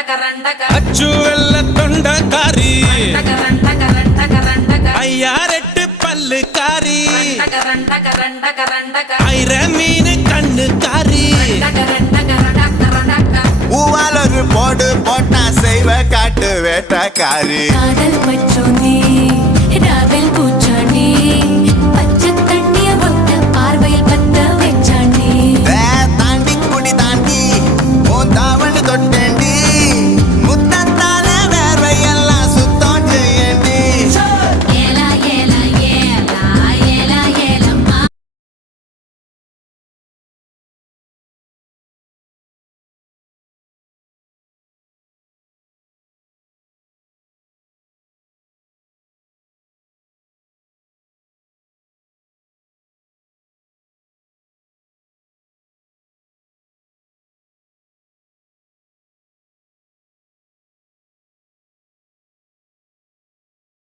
அச்சு வெள்ள தொண்டக்காரி ஐயாரெட்டு பல்லு காரி ஐர மீன் கண்ணு காரி ஊவால் ஒரு போடு போட்டா செய்வ காட்டு வேட்டக்காரி காதல் பச்சோந்தி ராவல் பூச்சி